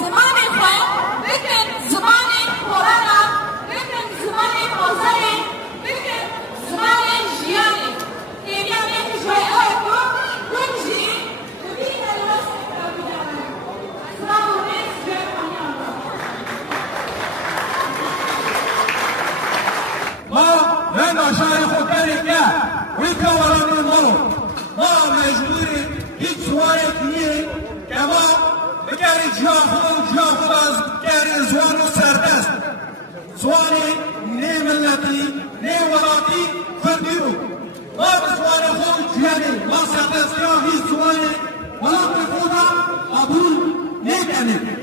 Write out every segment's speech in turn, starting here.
زمان خود بکن زمان قرآن بکن زمان آزاری بکن زمان جیانی دیگه من جوی آیکو کنجی ببین الواس ببینم زمان نیست جوی کنیم ما من آشای خود کنیم ویکا ورانی مالو ما مجبوری هیچ سواری کنیم که ما بگری جا خود از بگری زوان و سردست زوانی نه ملتی نه ولاتی فردی رو ما بزوان خود جیانی ما سردست یا هیچ زوانی ولات خودا قبول نکنیم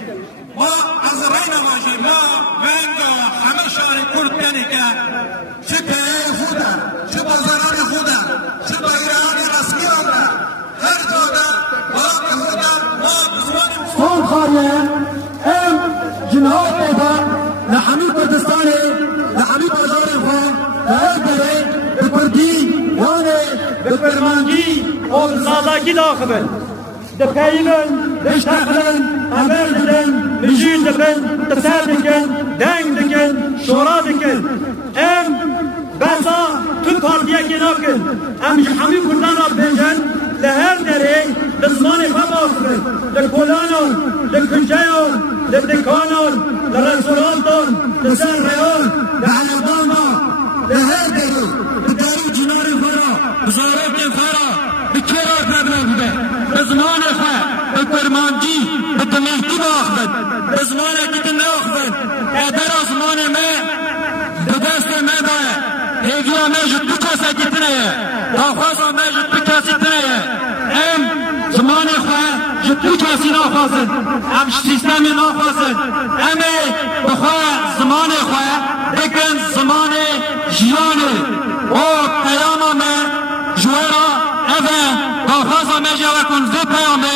ما از رای نماشیم ما ونگا همه شاری کرد کنی که چه پیه خودا چه بازاران خودا چه بایران رسمی آنده هر جاده ولات خودا ما بزوان صوم خاريان ام جنهات ايضا لحمي كردستاني لحمي بازار الخان لأقدري بكردي واني بكرمانجي وبزاداكي داخبن دقايمن دشتاقلن عمل دكن مجيل دكن تسال دكن دنگ دكن شورا دكن ام بسا تو پارتیا کناکن ام حمی کردان را بینجن لهر دره لزمان خباخبن لکولانون لکنجیون لدکانون لرسولانتون لسرعیون لعلبانا لهر دره لداری جنار فرا بزارت فرا بکرا پرمه بوده لزمان خواه بکرمانجی بدمیتی باخبن لزمان اکیت ناخبن ادر آزمان میں بدست میں باید هیگیا میجد بکاسه گیتنه داخوازا میجد بکاسی تنه ام زمان خواه جد بکاسی ناخوازن ام سیستمی ناخوازن ام بخواه زمان خواه بکن زمان جیانه و پیاما میں جوارا اوه داخوازا میجد وکن زی پیامه